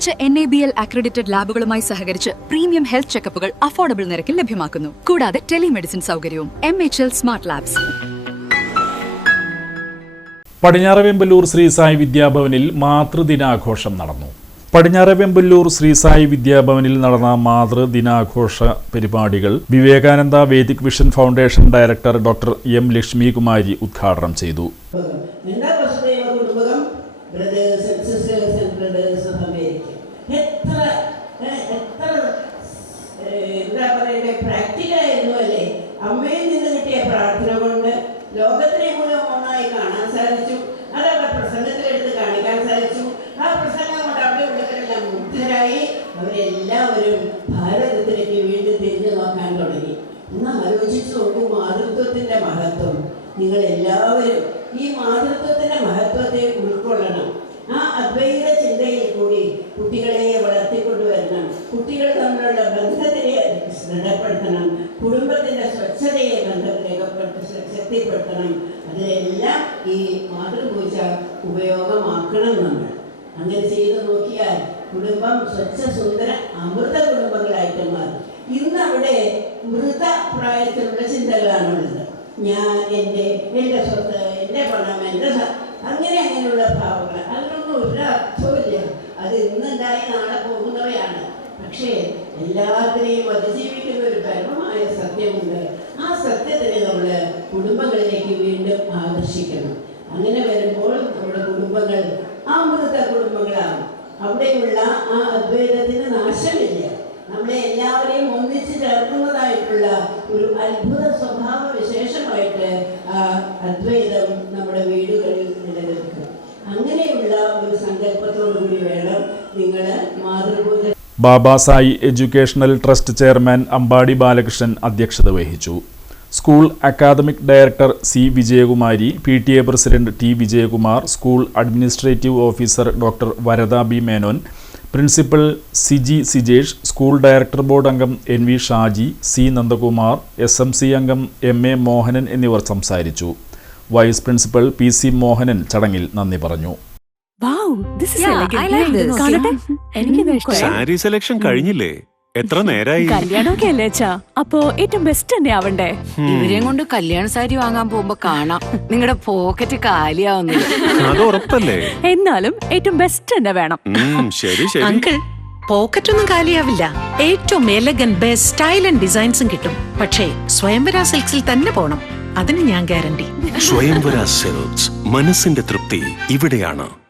മികച്ച NABL accredited ലാബുകളുമായി സഹകരിച്ച് premium health ചെക്കപ്പുകൾ affordable നിരക്കിൽ ലഭ്യമാക്കുന്നു. കൂടാതെ ടെലിമെഡിസിൻ സൗകര്യവും. MHL smart labs. Padinjaravembalur Sri Sai വിദ്യാഭവനിൽ മാതൃദിനാഘോഷം നടന്നു. പടിഞ്ഞാറവെമ്പലൂർ ശ്രീ സായി വിദ്യാഭവനിൽ നടന്ന മാതൃദിനാഘോഷ പരിപാടികൾ Vivekananda vedic vision foundation director doctor M. Lakshmikumari ഉദ്ഘാടനം ചെയ്തു. അമ്മയിൽ നിന്ന് കിട്ടിയ പ്രാർത്ഥന കൊണ്ട് ലോകത്തിനെ മുഴുവൻ ഒന്നായി കാണാൻ സാധിച്ചു. അത് അവരുടെ പ്രസംഗത്തിലെടുത്ത് കാണിക്കാൻ സാധിച്ചു. ആ പ്രസംഗം കൊണ്ട് അവിടെ ഉള്ളവരെല്ലാം മുഗ്ധരായി. അവരെല്ലാവരും ഭാരതത്തിലേക്ക് വീണ്ടും തിരിഞ്ഞു നോക്കാൻ തുടങ്ങി. ഒന്ന് ആലോചിച്ച് നോക്കൂ, മാതൃത്വത്തിന്റെ മഹത്വം. നിങ്ങൾ എല്ലാവരും ഈ മാതൃത്വത്തിന്റെ മഹത്വത്തെ ഉൾക്കൊള്ളണം. ആ അദ്വൈത ചിന്തയിൽ കൂടി കുട്ടികളെ വളർത്തിക്കൊണ്ടുവരണം. കുട്ടികൾ തമ്മിലുള്ള ബന്ധത്തിനെ ദൃഢപ്പെടുത്തണം. കുടുംബത്തിന്റെ സ്വച്ഛതയെ ശക്തിപ്പെടുത്തണം. അതിലെല്ലാം ഈ മാതൃപൂജ ഉപയോഗമാക്കണം. നമ്മൾ അങ്ങനെ ചെയ്ത് നോക്കിയാൽ കുടുംബം സ്വച്ഛ സുന്ദര അമൃത കുടുംബങ്ങളായിട്ട് മാറും. ഇന്ന് അവിടെ മൃത പ്രായത്തിലുള്ള ചിന്തകളാണുള്ളത്. ഞാൻ എൻ്റെ സ്വത്ത്, എൻ്റെ പണം, എൻ്റെ അങ്ങനെയുള്ള ഭാവങ്ങൾ, അതിനൊന്നും ഒരു അർത്ഥമില്ല. അത് ഇന്നുണ്ടായി നാളെ പോകുന്നവയാണ്. പക്ഷേ എല്ലാത്തിനെയും അതിജീവിക്കുന്ന ഒരു പരമമായ സത്യമുണ്ട്. ആ സത്യത്തിനെ നമ്മൾ കുടുംബങ്ങളിലേക്ക് വീണ്ടും ആകർഷിക്കണം. അങ്ങനെ വരുമ്പോൾ നമ്മുടെ കുടുംബങ്ങൾ അമൃത കുടുംബങ്ങളാണ്. അവിടെയുള്ള ആ അദ്വൈതത്തിന് നാശമില്ല. നമ്മളെ എല്ലാവരെയും ഒന്നിച്ച് ചേർക്കുന്നതായിട്ടുള്ള ഒരു അത്ഭുത സ്വഭാവ വിശേഷമായിട്ട് ആ അദ്വൈതം നമ്മുടെ വീടുകളിൽ നിലനിൽക്കും. അങ്ങനെയുള്ള ഒരു സങ്കല്പത്തോടുകൂടി വേണം നിങ്ങൾ മാതൃപൂജ. Baba Sai educational trust chairman Ambadi Balakrishnan അധ്യക്ഷത വഹിച്ചു. School academic director C. Vijayakumari, PTA president T. Vijayakumar, school administrative officer doctor Varada B. Menon, principal CG Sijesh, school director board അംഗം NV Shaji, C. Nandakumar, SMC അംഗം MA മോഹനൻ എന്നിവർ സംസാരിച്ചു. വൈസ് പ്രിൻസിപ്പൽ PC മോഹനൻ ചടങ്ങിൽ നന്ദി പറഞ്ഞു. സാരി സെലക്ഷൻ കഴിഞ്ഞില്ലേ? എത്ര നേരായി? കല്യാണമൊക്കെ അല്ലേ അച്ഛാ, അപ്പോ ഏറ്റവും ബെസ്റ്റ് തന്നെ ആവണ്ടേ? ഇവരെയും കൊണ്ട് കല്യാണ സാരി വാങ്ങാൻ പോകുമ്പോ കാണാം നിങ്ങളുടെ പോക്കറ്റ് കാലിയാവുന്നത്. അത് ഉറപ്പല്ലേ? എന്നാലും ഏറ്റവും ബെസ്റ്റ് തന്നെ വേണം. ശരി ശരി അങ്കിൾ, പോക്കറ്റ് ഒന്നും കാലിയാവില്ല. ഏറ്റവും എലഗൻ ബെസ്റ്റ് സ്റ്റൈൽ ആൻഡ് ഡിസൈൻസും കിട്ടും. പക്ഷേ സ്വയംവര സിൽക്സിൽ തന്നെ പോണം. അതിന് ഞാൻ ഗ്യാരണ്ടി. സ്വയംവര സിൽക്സ്, മനസ്സിന്റെ തൃപ്തി ഇവിടെയാണ്.